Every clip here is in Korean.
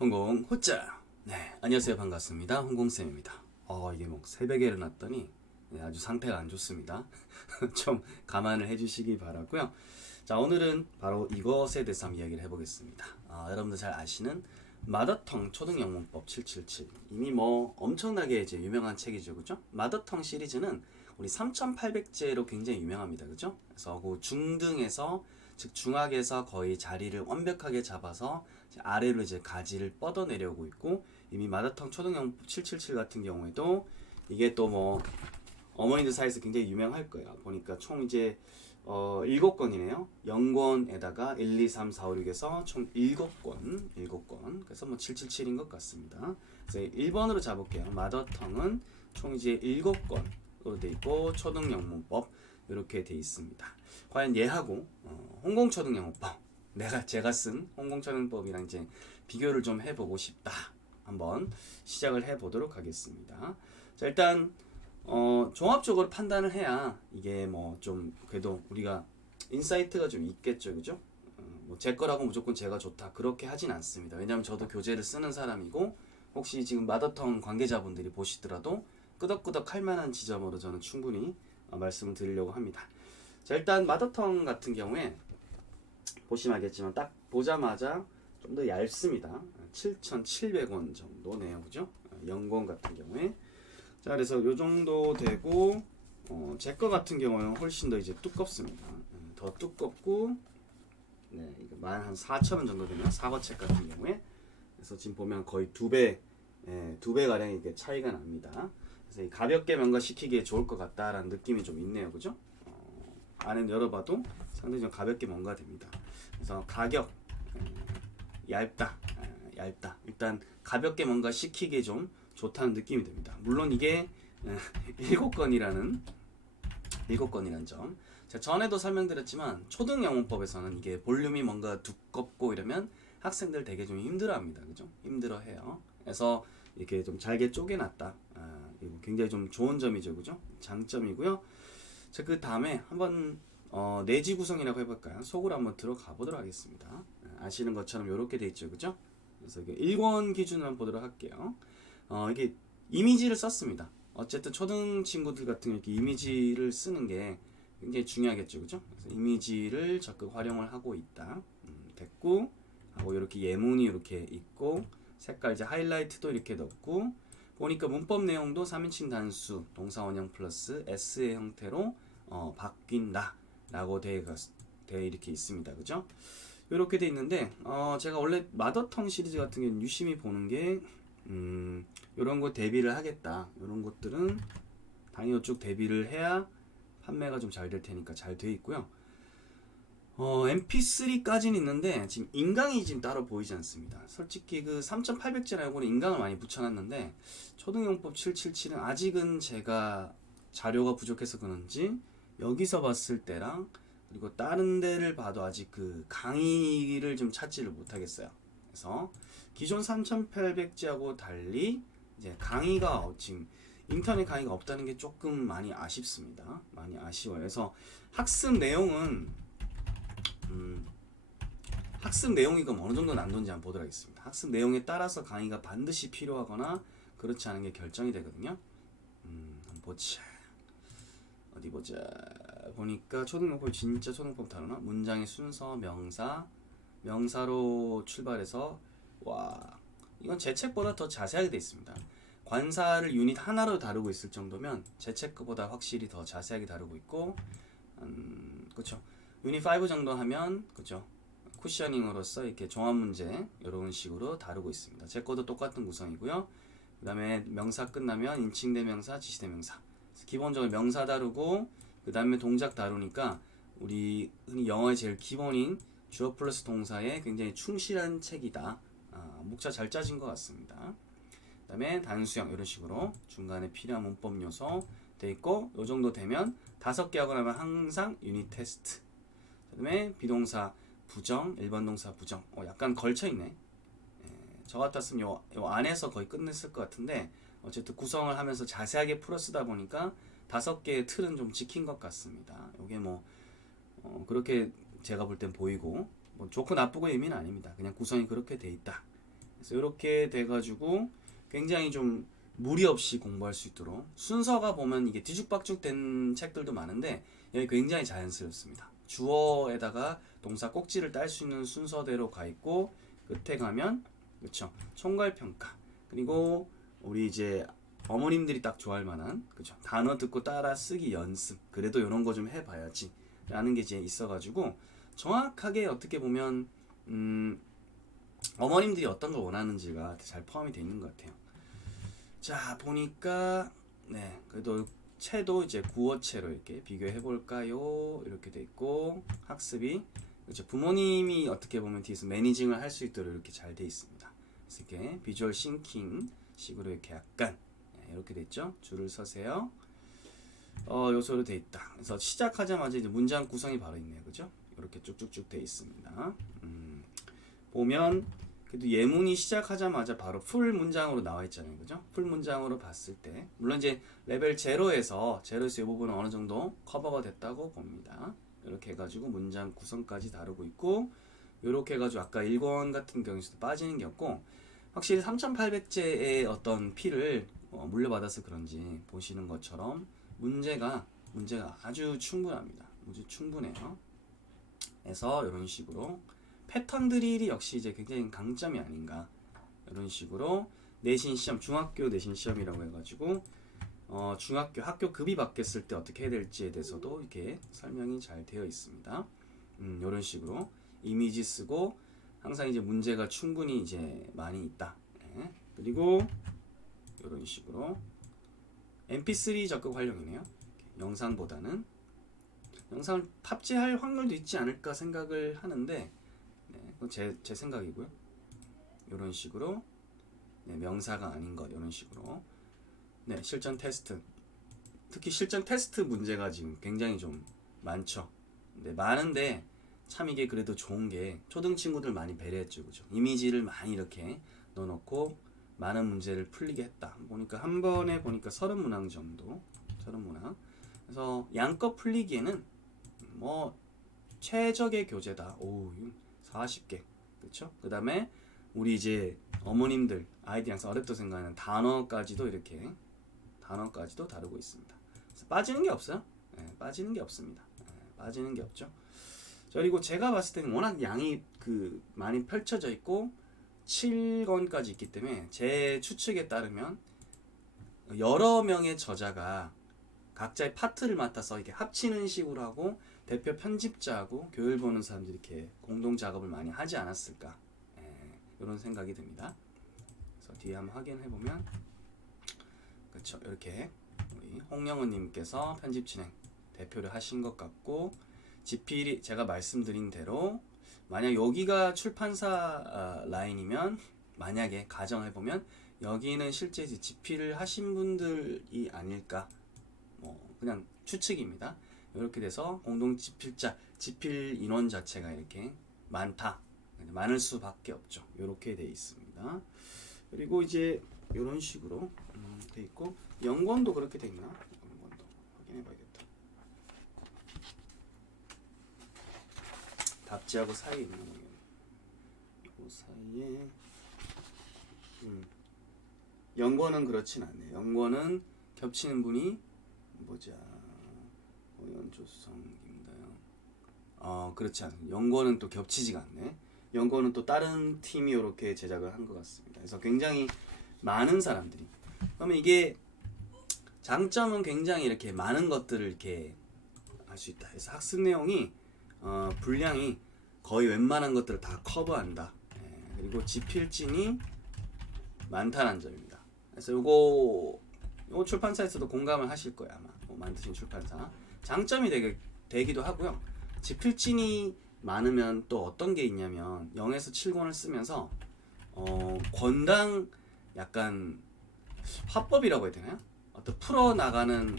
홍공 호짜. 네, 안녕하세요. 반갑습니다. 홍공쌤입니다. 이게 뭐 새벽에 일어났더니 아주 상태가 안 좋습니다. 좀 감안을 해주시기 바라고요. 자, 오늘은 바로 이것에 대해서 한번 이야기를 해보겠습니다. 여러분들 잘 아시는 마더텅 초등영문법 777. 이미 뭐 엄청나게 이제 유명한 책이죠, 그죠? 마더텅 시리즈는 우리 3,800제로 굉장히 유명합니다, 그죠? 그래서 그 중등에서 즉 중학에서 거의 자리를 완벽하게 잡아서 이제 아래로 이제 가지를 뻗어 내려오고 있고, 이미 마더텅 초등영문법 777 같은 경우에도 이게 또 뭐 어머니들 사이에서 굉장히 유명할 거예요. 보니까 총 이제 7권이네요. 0권에다가 1, 2, 3, 4, 5, 6에서 총 7권. 그래서 뭐 777인 것 같습니다. 그래서 1번으로 잡을게요. 마더텅은 총 이제 7권으로 돼 있고, 초등영문법 이렇게 돼 있습니다. 과연 얘하고 홍공초등영문법, 제가 쓴 홍공초등법이랑 이제 비교를 좀 해보고 싶다. 한번 시작을 해보도록 하겠습니다. 자, 일단 종합적으로 판단을 해야 이게 뭐 좀 그래도 우리가 인사이트가 좀 있겠죠, 그죠? 뭐제 거라고 무조건 제가 좋다 그렇게 하진 않습니다. 왜냐하면 저도 교재를 쓰는 사람이고, 혹시 지금 마더텅 관계자분들이 보시더라도 끄덕끄덕 할 만한 지점으로 저는 충분히 말씀을 드리려고 합니다. 자, 일단 마더텅 같은 경우에 보시면 알겠지만 딱 보자마자 좀 더 얇습니다. 7,700원 정도네요, 그죠? 영권 같은 경우에. 자, 그래서 요 정도 되고, 제 거 같은 경우는 훨씬 더 이제 두껍습니다. 더 두껍고, 네, 이거 한 4,000원 정도 되면 사과책 같은 경우에. 그래서 지금 보면 거의 두 배 가량 이게 차이가 납니다. 그래서 가볍게 뭔가 시키기에 좋을 것 같다라는 느낌이 좀 있네요, 그죠? 안에 열어봐도 상당히 좀 가볍게 뭔가 됩니다. 그래서 가격 얇다. 일단 가볍게 뭔가 시키기에 좀 좋다는 느낌이 듭니다. 물론 이게 7건이라는 점. 제가 전에도 설명드렸지만 초등영문법에서는 이게 볼륨이 뭔가 두껍고 이러면 학생들 되게 좀 힘들어합니다. 그죠? 힘들어해요. 그래서 이렇게 좀 잘게 쪼개놨다. 이거 굉장히 좀 좋은 점이죠, 그죠? 장점이고요. 자, 그 다음에 한번 내지 구성이라고 해볼까요? 속으로 한번 들어가 보도록 하겠습니다. 아시는 것처럼 이렇게 돼 있죠, 그죠? 그래서 1권 기준으로 한번 보도록 할게요. 이게 이미지를 썼습니다. 어쨌든 초등 친구들 같은 이렇게 이미지를 쓰는 게 굉장히 중요하겠죠, 그죠? 그래서 이미지를 적극 활용을 하고 있다. 됐고, 하고 이렇게 예문이 이렇게 있고, 색깔 이제 하이라이트도 이렇게 넣고, 보니까 문법 내용도 3인칭 단수, 동사 원형 플러스 S의 형태로 바뀐다 라고 되어 이렇게 있습니다, 그죠? 이렇게 돼 있는데, 제가 원래 마더텅 시리즈 같은 경우는 유심히 보는 게 이런 거 대비를 하겠다. 이런 것들은 당연히 쭉 대비를 해야 판매가 좀 잘 될 테니까 잘 돼 있고요. MP3까지는 있는데 지금 인강이 지금 따로 보이지 않습니다. 솔직히 그 3800제라고는 인강을 많이 붙여놨는데, 초등용법 777은 아직은 제가 자료가 부족해서 그런지 여기서 봤을 때랑 그리고 다른 데를 봐도 아직 그 강의를 좀 찾지를 못하겠어요. 그래서 기존 3800제하고 달리 이제 강의가 지금 인터넷 강의가 없다는 게 조금 많이 아쉽습니다. 많이 아쉬워요. 그래서 학습 내용은 학습 내용이 그럼 어느 정도 난도인지 한번 보도록 하겠습니다. 학습 내용에 따라서 강의가 반드시 필요하거나 그렇지 않은 게 결정이 되거든요. 한번 보자. 어디 보자. 보니까 초등용법 진짜 초등용법 다루나? 문장의 순서, 명사로 출발해서 와, 이건 제 책보다 더 자세하게 되어 있습니다. 관사를 유닛 하나로 다루고 있을 정도면 제 책 거보다 확실히 더 자세하게 다루고 있고, 그렇죠. 유닛 5 정도 하면 그렇죠. 쿠셔닝으로서 이렇게 종합 문제 이런 식으로 다루고 있습니다. 제 거도 똑같은 구성이고요. 그 다음에 명사 끝나면 인칭대명사, 지시대명사. 기본적으로 명사 다루고 그 다음에 동작 다루니까 우리 흔히 영어의 제일 기본인 주어 플러스 동사에 굉장히 충실한 책이다. 목차 잘 짜진 것 같습니다. 그 다음에 단수형 이런 식으로 중간에 필요한 문법 요소 돼 있고, 요 정도 되면 5개 하고 나면 항상 유닛 테스트. 그 다음에 비동사 부정, 일반 동사 부정. 약간 걸쳐있네. 저 같았으면 요 안에서 거의 끝냈을 것 같은데, 어쨌든 구성을 하면서 자세하게 풀어 쓰다 보니까 5개의 틀은 좀 지킨 것 같습니다. 요게 뭐 그렇게 제가 볼 땐 보이고, 뭐 좋고 나쁘고 의미는 아닙니다. 그냥 구성이 그렇게 돼 있다. 그래서 이렇게 돼가지고 굉장히 좀 무리 없이 공부할 수 있도록 순서가 보면 이게 뒤죽박죽 된 책들도 많은데 여기 굉장히 자연스럽습니다. 주어에다가 동사 꼭지를 딸 수 있는 순서대로 가 있고 끝에 가면 그렇죠. 총괄평가 그리고 우리 이제 어머님들이 딱 좋아할 만한 그렇죠. 단어 듣고 따라 쓰기 연습 그래도 이런 거 좀 해봐야지 라는 게 이제 있어가지고 정확하게 어떻게 보면 어머님들이 어떤 걸 원하는지가 잘 포함이 되어 있는 것 같아요. 자 보니까 네 그래도 채도 이제 구어체로 이렇게 비교해 볼까요? 이렇게 돼 있고 학습이 그렇죠. 부모님이 어떻게 보면 뒤에서 매니징을 할 수 있도록 이렇게 잘 돼 있습니다. 그래서 이렇게 비주얼 싱킹 식으로 이렇게 약간 이렇게 됐죠. 줄을 서세요. 요소로 돼 있다. 그래서 시작하자마자 이제 문장 구성이 바로 있네요, 그죠? 이렇게 쭉쭉쭉 돼 있습니다. 보면 그래도 예문이 시작하자마자 바로 풀 문장으로 나와 있잖아요, 그죠? 풀 문장으로 봤을 때 물론 이제 레벨 0에서 이 부분은 어느 정도 커버가 됐다고 봅니다. 이렇게 해가지고 문장 구성까지 다루고 있고 이렇게 해가지고 아까 1권 같은 경우에도 빠지는 게 없고 확실히 3800제의 어떤 피를 물려받아서 그런지 보시는 것처럼 문제가 아주 충분합니다. 아주 충분해요. 그래서 이런 식으로 패턴 드릴이 역시 이제 굉장히 강점이 아닌가 이런 식으로 내신 시험 중학교 내신 시험이라고 해가지고 중학교 학교 급이 바뀌었을 때 어떻게 해야 될지에 대해서도 이렇게 설명이 잘 되어 있습니다. 이런 식으로 이미지 쓰고 항상 이제 문제가 충분히 이제 많이 있다. 네. 그리고 이런 식으로 mp3 적극 활용이네요. 영상보다는 영상을 탑재할 확률도 있지 않을까 생각을 하는데 네, 그건 제 생각이고요. 이런 식으로 네, 명사가 아닌 것 이런 식으로 네, 실전 테스트 특히 실전 테스트 문제가 지금 굉장히 좀 많죠. 네, 많은데 참 이게 그래도 좋은 게 초등 친구들 많이 배려했죠, 그죠? 이미지를 많이 이렇게 넣어놓고 많은 문제를 풀리게 했다. 보니까 한 번에 보니까 30문항 정도, 30문항. 그래서 양껏 풀리기에는 뭐 최적의 교재다. 오, 40개, 그렇죠? 그 다음에 우리 이제 어머님들 아이들이 항상 어렵다고 생각하는 단어까지도 이렇게 단어까지도 다루고 있습니다. 그래서 빠지는 게 없어요. 네, 빠지는 게 없습니다. 네, 빠지는 게 없죠. 그리고 제가 봤을 때는 워낙 양이 많이 펼쳐져 있고 7권까지 있기 때문에 제 추측에 따르면 여러 명의 저자가 각자의 파트를 맡아서 이렇게 합치는 식으로 하고 대표 편집자하고 교일 보는 사람들이 이렇게 공동 작업을 많이 하지 않았을까 이런 생각이 듭니다. 그래서 뒤에 한번 확인해 보면 그렇죠. 이렇게 우리 홍영은님께서 편집 진행 대표를 하신 것 같고 지필이 제가 말씀드린 대로 만약 여기가 출판사 라인이면 만약에 가정해보면 여기는 실제 지필을 하신 분들이 아닐까 뭐 그냥 추측입니다. 이렇게 돼서 공동 지필자 지필 인원 자체가 이렇게 많을 수밖에 없죠. 이렇게 돼 있습니다. 그리고 이제 이런 식으로 돼 있고 연권도 그렇게 돼 있나? 연권도 확인해봐야겠다. 답지하고 사이에 있는 거예요. 그 사이에 연권은 그렇진 않네요. 연권은 겹치는 분이 뭐자 오연조성 김다영 그렇지 않아요. 연권은 또 겹치지가 않네. 연권은 또 다른 팀이 이렇게 제작을 한 것 같습니다. 그래서 굉장히 많은 사람들이 그러면 이게 장점은 굉장히 이렇게 많은 것들을 이렇게 할 수 있다. 그래서 학습 내용이 분량이 거의 웬만한 것들을 다 커버한다. 그리고 지필진이 많다는 점입니다. 그래서 요거 출판사에서도 공감을 하실 거예요 아마 만드신 출판사. 장점이 되기도 하고요. 지필진이 많으면 또 어떤 게 있냐면 0에서 7권을 쓰면서 권당 약간 화법이라고 해야 되나요? 어떤 풀어나가는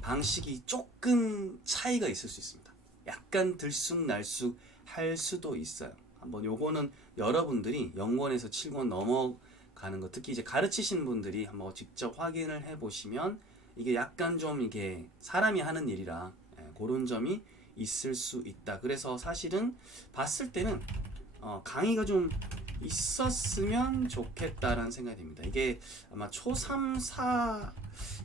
방식이 조금 차이가 있을 수 있습니다. 약간 들쑥날쑥 할 수도 있어요. 한번 요거는 여러분들이 0권에서 7권 넘어가는 거 특히 이제 가르치신 분들이 한번 직접 확인을 해 보시면 이게 약간 좀 이게 사람이 하는 일이라 그런 점이 있을 수 있다. 그래서 사실은 봤을 때는 강의가 좀 있었으면 좋겠다라는 생각이 듭니다. 이게 아마 초3, 4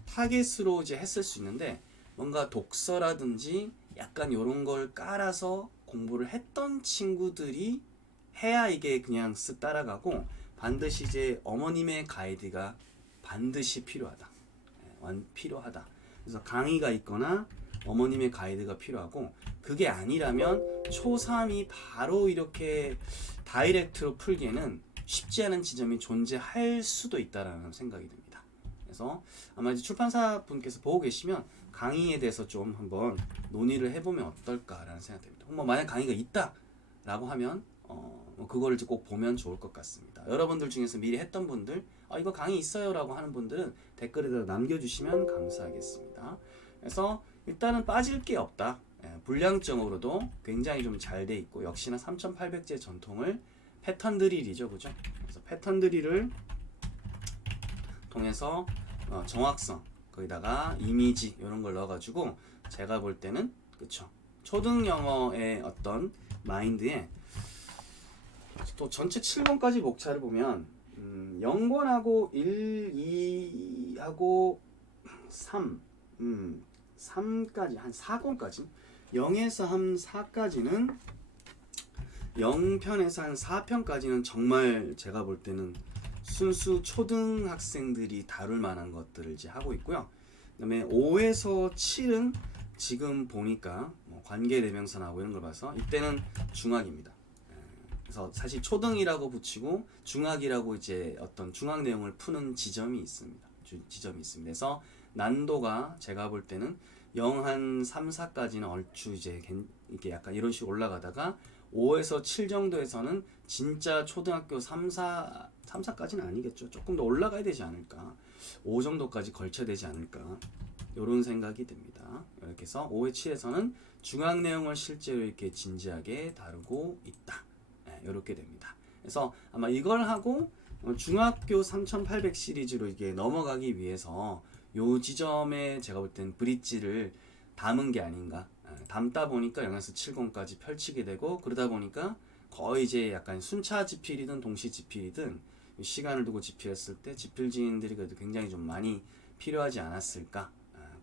타겟으로 이제 했을 수 있는데 뭔가 독서라든지 약간 이런 걸 깔아서 공부를 했던 친구들이 해야 이게 그냥 쓱 따라가고 반드시 이제 어머님의 가이드가 반드시 필요하다. 필요하다. 그래서 강의가 있거나 어머님의 가이드가 필요하고 그게 아니라면 초3이 바로 이렇게 다이렉트로 풀기에는 쉽지 않은 지점이 존재할 수도 있다라는 생각이 듭니다. 그래서 아마 이제 출판사 분께서 보고 계시면 강의에 대해서 좀 한번 논의를 해보면 어떨까라는 생각이 듭니다. 뭐 만약 강의가 있다라고 하면 그거를 이제 꼭 보면 좋을 것 같습니다. 여러분들 중에서 미리 했던 분들 이거 강의 있어요라고 하는 분들은 댓글에다 남겨주시면 감사하겠습니다. 그래서 일단은 빠질 게 없다. 분량적으로도 굉장히 좀 잘 돼 있고 역시나 3,800제 전통을 패턴 드릴이죠, 그죠? 그래서 패턴 드릴을 통해서 정확성 거기다가 이미지 이런 걸 넣어가지고 제가 볼 때는 그쵸 초등 영어의 어떤 마인드에 또 전체 7권까지 목차를 보면 0권하고 1, 2하고 3 3까지 한 4권까지 0에서 한 4까지는 0편에서 한 4편까지는 정말 제가 볼 때는 순수 초등학생들이 다룰 만한 것들을 이제 하고 있고요. 그다음에 5에서 7은 지금 보니까 뭐 관계대명사 나오고 이런 걸 봐서 이때는 중학입니다. 그래서 사실 초등이라고 붙이고 중학이라고 이제 어떤 중학 내용을 푸는 지점이 있습니다. 그래서 난도가 제가 볼 때는 0 한 3, 4까지는 얼추 이제 이렇게 약간 이런 식으로 올라가다가 5에서 7 정도에서는 진짜 초등학교 3, 4까지는 아니겠죠. 조금 더 올라가야 되지 않을까. 5 정도까지 걸쳐야 되지 않을까. 이런 생각이 듭니다. 이렇게 해서 5에 7에서는 중학 내용을 실제로 이렇게 진지하게 다루고 있다. 이렇게 됩니다. 그래서 아마 이걸 하고 중학교 3800 시리즈로 이게 넘어가기 위해서 요 지점에 제가 볼 땐 브릿지를 담은 게 아닌가. 담다 보니까 0에서 7권까지 펼치게 되고 그러다 보니까 거의 이제 약간 순차 지필이든 동시 지필이든 시간을 두고 지필했을 때 지필진들이 그래도 굉장히 좀 많이 필요하지 않았을까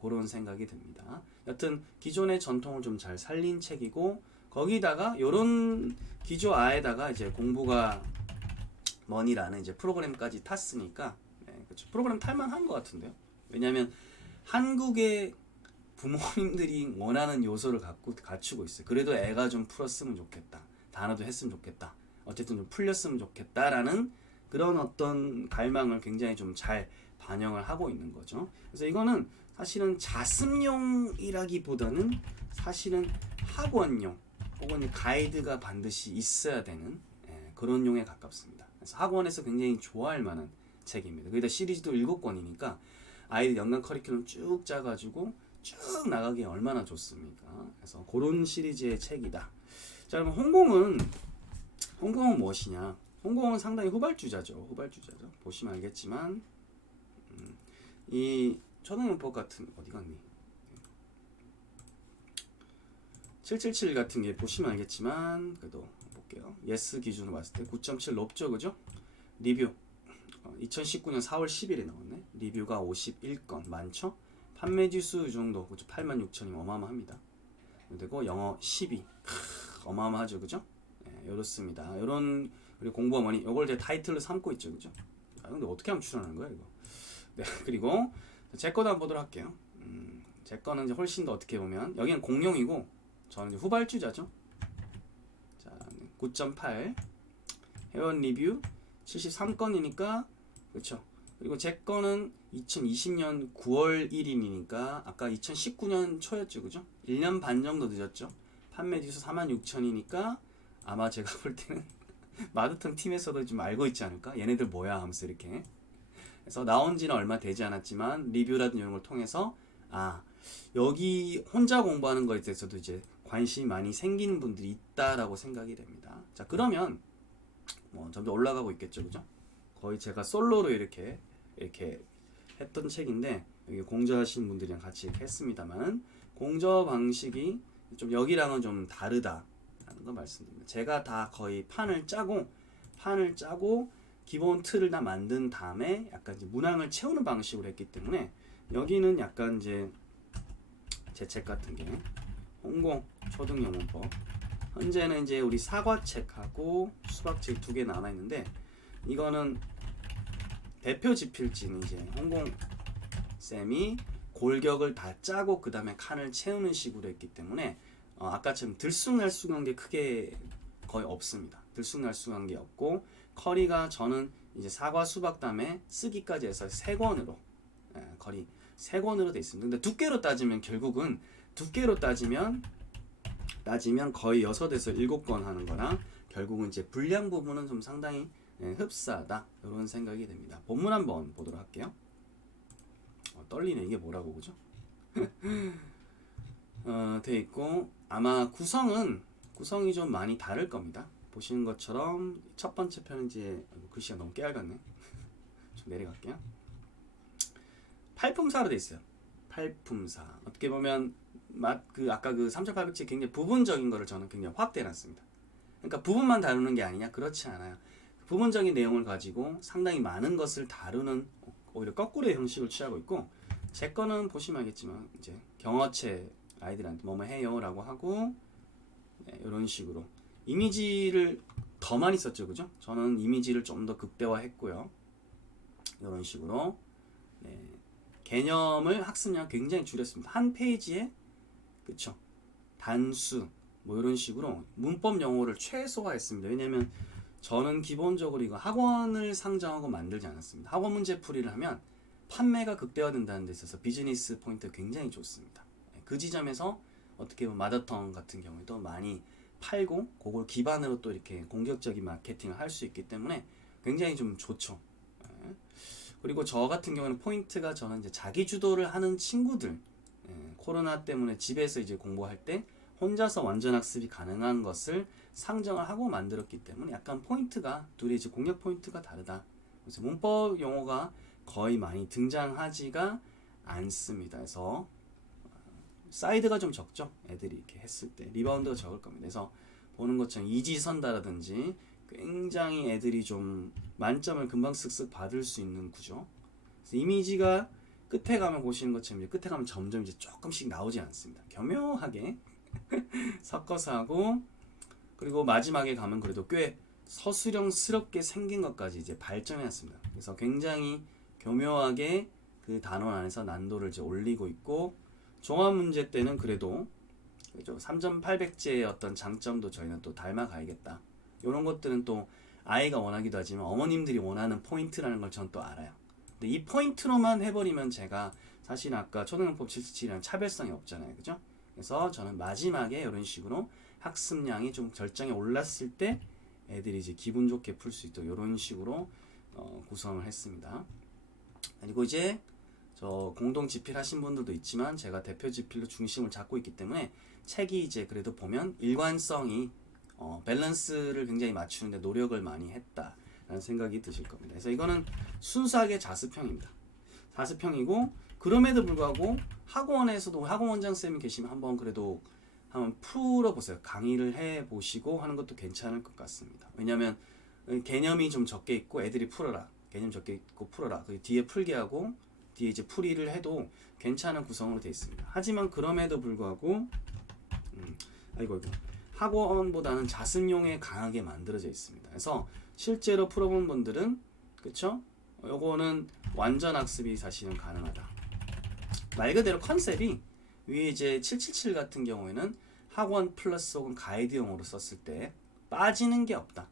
그런 생각이 듭니다. 여튼 기존의 전통을 좀 잘 살린 책이고 거기다가 요런 기조 아에다가 이제 공부가 머니라는 이제 프로그램까지 탔으니까 그렇죠. 프로그램 탈만한 것 같은데요. 왜냐하면 한국의 부모님들이 원하는 요소를 갖추고 있어요. 그래도 애가 좀 풀었으면 좋겠다. 단어도 했으면 좋겠다. 어쨌든 좀 풀렸으면 좋겠다라는 그런 어떤 갈망을 굉장히 좀 잘 반영을 하고 있는 거죠. 그래서 이거는 사실은 자습용이라기보다는 사실은 학원용 혹은 가이드가 반드시 있어야 되는 그런 용에 가깝습니다. 그래서 학원에서 굉장히 좋아할 만한 책입니다. 거기다 시리즈도 7권이니까 아이들 연간 커리큘럼 쭉 짜가지고 쭉 나가기에 얼마나 좋습니까? 그래서 그런 시리즈의 책이다. 자, 그럼 홍공은 무엇이냐? 홍공은 상당히 후발주자죠. 보시면 알겠지만 이 초등문법 같은 어디 갔니? 777 같은 게 보시면 알겠지만 그래도 볼게요. 예스 기준으로 봤을 때 9.7 높죠, 그죠? 리뷰 2019년 4월 10일에 나왔네. 리뷰가 51건 많죠? 판매지수 이 정도 86,000이면 어마어마합니다. 그리고 영어 12 어마어마하죠, 그죠? 이렇습니다. 이런 그리고 공부 어머니 이걸 제 타이틀로 삼고 있죠, 그죠? 근데 어떻게 하면 출연하는 거야 이거? 네, 그리고 제 거도 한번 보도록 할게요. 제 거는 이제 훨씬 더 어떻게 보면 여기는 공룡이고 저는 이제 후발주자죠. 자, 9.8 회원 리뷰 73건이니까 그렇죠. 그리고 제 거는 2020년 9월 1일이니까 아까 2019년 초였죠, 그죠? 1년 반 정도 늦었죠. 판매 지수 46,000이니까 아마 제가 볼 때는 마드턴 팀에서도 좀 알고 있지 않을까? 얘네들 뭐야 하면서 이렇게. 그래서 나온 지는 얼마 되지 않았지만 리뷰라든지 이런 걸 통해서 여기 혼자 공부하는 거에 대해서도 이제 관심이 많이 생기는 분들이 있다라고 생각이 됩니다. 자, 그러면 뭐 점점 올라가고 있겠죠, 그죠? 거의 제가 솔로로 이렇게 했던 책인데 여기 공저하신 분들이랑 같이 이렇게 했습니다만 공저 방식이 좀 여기랑은 좀 다르다라는 거 말씀드립니다. 제가 다 거의 판을 짜고 판을 짜고 기본 틀을 다 만든 다음에 약간 이제 문항을 채우는 방식으로 했기 때문에 여기는 약간 이제 제 책 같은 게 홍공 초등영문법, 현재는 이제 우리 사과책하고 수박책 두 개 남아 있는데, 이거는 대표 지필지는 이제 홍공 쌤이 골격을 다 짜고 그 다음에 칸을 채우는 식으로 했기 때문에 아까처럼 들쑥날쑥한 게 크게 거의 없습니다. 들쑥날쑥한 게 없고, 커리가 저는 이제 사과 수박 다음에 쓰기까지 해서 3권으로 커리 3권으로 돼 있습니다. 근데 두께로 따지면 결국은 두께로 따지면 거의 6에서 7권 하는 거랑 결국은 이제 분량 부분은 좀 상당히 흡사하다 이런 생각이 됩니다. 본문 한번 보도록 할게요. 떨리네. 이게 뭐라고 그죠? 돼 있고, 아마 구성이 좀 많이 다를 겁니다. 보시는 것처럼 첫 번째 편은 이제 글씨가 너무 깨알같네. 좀 내려갈게요. 팔품사로 돼 있어요. 팔품사. 어떻게 보면 아까 그 3800지 굉장히 부분적인 거를 저는 굉장히 확대해 놨습니다. 그러니까 부분만 다루는 게 아니냐? 그렇지 않아요. 부분적인 내용을 가지고 상당히 많은 것을 다루는 오히려 거꾸로의 형식을 취하고 있고, 제 거는 보시면 알겠지만 이제 경어체 아이들한테 뭐뭐 해요라고 하고 이런 식으로 이미지를 더 많이 썼죠, 그죠? 저는 이미지를 좀 더 극대화했고요. 이런 식으로 개념을 학습량 굉장히 줄였습니다. 한 페이지에 그쵸? 단수 뭐 이런 식으로 문법 용어를 최소화했습니다. 왜냐면 저는 기본적으로 이거 학원을 상정하고 만들지 않았습니다. 학원 문제 풀이를 하면 판매가 극대화된다는 데 있어서 비즈니스 포인트 굉장히 좋습니다. 그 지점에서 어떻게 보면 마더텅 같은 경우에도 많이 팔고 그걸 기반으로 또 이렇게 공격적인 마케팅을 할 수 있기 때문에 굉장히 좀 좋죠. 그리고 저 같은 경우는 포인트가, 저는 이제 자기 주도를 하는 친구들, 코로나 때문에 집에서 이제 공부할 때 혼자서 완전 학습이 가능한 것을 상정을 하고 만들었기 때문에 약간 포인트가 둘이 이제 공략 포인트가 다르다. 그래서 문법 용어가 거의 많이 등장하지가 않습니다. 그래서 사이드가 좀 적죠. 애들이 이렇게 했을 때 리바운드가 적을 겁니다. 그래서 보는 것처럼 이지선다라든지 굉장히 애들이 좀 만점을 금방 쓱쓱 받을 수 있는 구조. 그래서 이미지가 끝에 가면 보시는 것처럼 끝에 가면 점점 이제 조금씩 나오지 않습니다. 교묘하게 섞어서 하고, 그리고 마지막에 가면 그래도 꽤 서술형스럽게 생긴 것까지 이제 발전해왔습니다. 그래서 굉장히 교묘하게 그 단원 안에서 난도를 이제 올리고 있고, 종합 문제 때는 그래도 3800제의 어떤 장점도 저희는 또 닮아가야겠다. 이런 것들은 또 아이가 원하기도 하지만 어머님들이 원하는 포인트라는 걸 전 또 알아요. 근데 이 포인트로만 해버리면 제가 사실 아까 초등학법 777이랑 차별성이 없잖아요. 그죠? 그래서 저는 마지막에 이런 식으로 학습량이 좀 절정에 올랐을 때 애들이 이제 기분 좋게 풀 수 있도록 이런 식으로 구성을 했습니다. 그리고 이제 저 공동 집필하신 분들도 있지만 제가 대표 집필로 중심을 잡고 있기 때문에 책이 이제 그래도 보면 일관성이 밸런스를 굉장히 맞추는데 노력을 많이 했다라는 생각이 드실 겁니다. 그래서 이거는 순수하게 자습형입니다. 자습형이고, 그럼에도 불구하고 학원에서도 학원 원장쌤이 계시면 한번 그래도 한번 풀어보세요. 강의를 해보시고 하는 것도 괜찮을 것 같습니다. 왜냐하면 개념이 좀 적게 있고 애들이 풀어라. 개념 적게 있고 풀어라. 그 뒤에 풀게 하고 뒤에 이제 풀이를 해도 괜찮은 구성으로 되어 있습니다. 하지만 그럼에도 불구하고 학원보다는 자습용에 강하게 만들어져 있습니다. 그래서 실제로 풀어본 분들은 그쵸? 요거는 완전 학습이 사실은 가능하다. 말 그대로 컨셉이 위에 이제 777 같은 경우에는 학원 플러스 혹은 가이드용으로 썼을 때 빠지는 게 없다.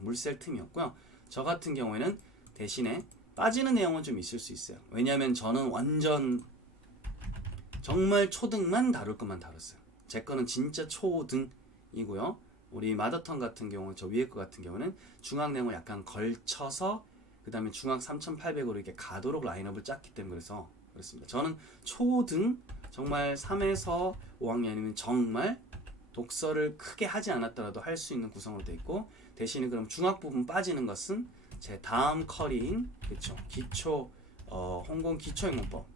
물샐 틈이 없고요. 저 같은 경우에는 대신에 빠지는 내용은 좀 있을 수 있어요. 왜냐하면 저는 완전 정말 초등만 다룰 것만 다뤘어요. 제 거는 진짜 초등이고요. 우리 마더턴 같은 경우는, 저 위에 거 같은 경우는 중학 내용을 약간 걸쳐서 그 다음에 중학 3800으로 이렇게 가도록 라인업을 짰기 때문에 그래서 그렇습니다. 저는 초등 정말 3에서 5학년이면 정말 독서를 크게 하지 않았더라도 할 수 있는 구성으로 되어 있고, 대신에 그럼 중학 부분 빠지는 것은 제 다음 커리인 그쵸 기초 홍콩 기초영문법,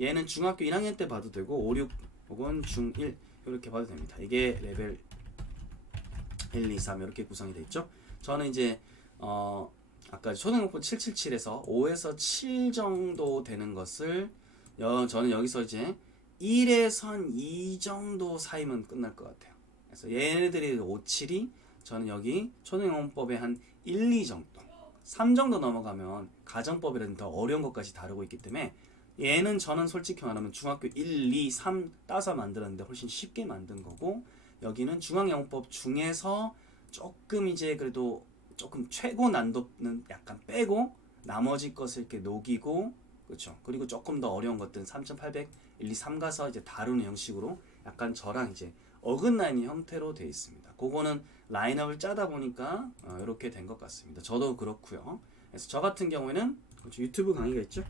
얘는 중학교 1학년 때 봐도 되고 5, 6 혹은 중1 이렇게 봐도 됩니다. 이게 레벨 1, 2, 3 이렇게 구성이 되어 있죠. 저는 이제 아까 초등학교 777에서 5에서 7 정도 되는 것을 저는 여기서 이제 1에서 2 정도 사이면 끝날 것 같아요. 그래서 얘네들이 5, 7이 저는 여기 초등영문법의 한 1, 2 정도 3 정도 넘어가면 가정법이라든지 더 어려운 것까지 다루고 있기 때문에 얘는 저는 솔직히 말하면 중학교 1, 2, 3 따서 만들었는데 훨씬 쉽게 만든 거고, 여기는 중앙영문법 중에서 조금 이제 그래도 조금 최고 난도는 약간 빼고 나머지 것을 이렇게 녹이고, 그렇죠. 그리고 조금 더 어려운 것들은 3,800, 1, 2, 3 가서 이제 다루는 형식으로 약간 저랑 이제 어긋나는 형태로 되어 있습니다. 그거는 라인업을 짜다 보니까 이렇게 된 것 같습니다. 저도 그렇고요. 그래서 저 같은 경우에는 그렇죠. 유튜브 강의가 있죠.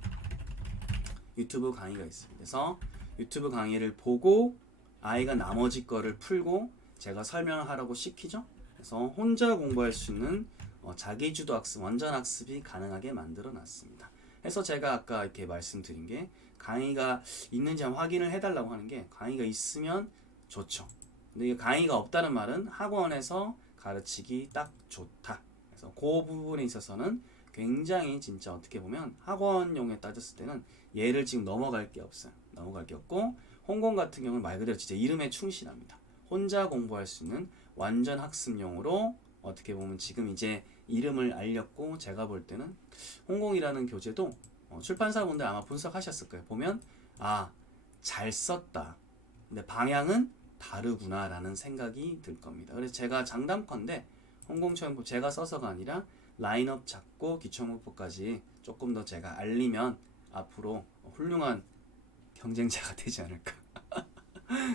유튜브 강의가 있습니다. 그래서 유튜브 강의를 보고 아이가 나머지 거를 풀고 제가 설명을 하라고 시키죠. 그래서 혼자 공부할 수 있는 자기주도 학습, 원전 학습이 가능하게 만들어 놨습니다. 그래서 제가 아까 이렇게 말씀드린 게 강의가 있는지 확인을 해달라고 하는 게, 강의가 있으면 좋죠. 근데 이게 강의가 없다는 말은 학원에서 가르치기 딱 좋다. 그래서 그 부분에 있어서는 굉장히 진짜 어떻게 보면 학원용에 따졌을 때는 얘를 지금 넘어갈 게 없어요. 넘어갈 게 없고, 홍콩 같은 경우는 말 그대로 진짜 이름에 충실합니다. 혼자 공부할 수 있는 완전 학습용으로 어떻게 보면 지금 이제 이름을 알렸고, 제가 볼 때는 홍콩이라는 교재도 출판사분들 아마 분석하셨을 거예요. 보면 잘 썼다. 근데 방향은 다르구나 라는 생각이 들 겁니다. 그래서 제가 장담컨대 홍콩처럼 제가 써서가 아니라 라인업 잡고 기초문법까지 조금 더 제가 알리면 앞으로 훌륭한 경쟁자가 되지 않을까.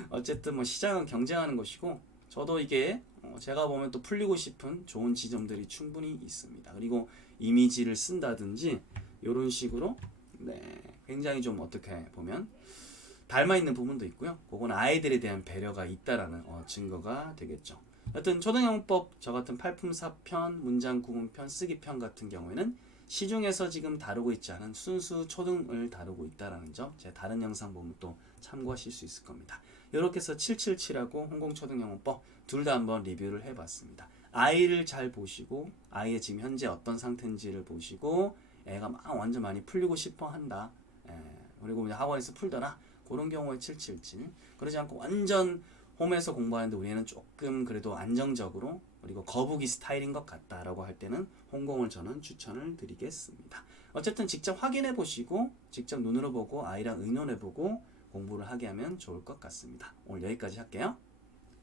어쨌든 뭐 시장은 경쟁하는 것이고, 저도 이게 제가 보면 또 풀리고 싶은 좋은 지점들이 충분히 있습니다. 그리고 이미지를 쓴다든지 이런 식으로 굉장히 좀 어떻게 보면 닮아 있는 부분도 있고요. 그건 아이들에 대한 배려가 있다라는 증거가 되겠죠. 여튼 초등영문법 저 같은 팔품사편, 문장 구문편, 쓰기편 같은 경우에는 시중에서 지금 다루고 있지 않은 순수 초등을 다루고 있다라는 점, 제 다른 영상 보면 또 참고하실 수 있을 겁니다. 이렇게 해서 777하고 홍콩초등영문법 둘 다 한번 리뷰를 해봤습니다. 아이를 잘 보시고 아이의 지금 현재 어떤 상태인지를 보시고 애가 막 완전 많이 풀리고 싶어 한다. 그리고 학원에서 풀더라. 그런 경우에 777. 그러지 않고 완전 홈에서 공부하는데 우리는 조금 그래도 안정적으로 그리고 거북이 스타일인 것 같다라고 할 때는 홍콩을 저는 추천을 드리겠습니다. 어쨌든 직접 확인해 보시고 직접 눈으로 보고 아이랑 의논해 보고 공부를 하게 하면 좋을 것 같습니다. 오늘 여기까지 할게요.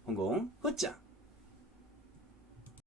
홍콩 후짜!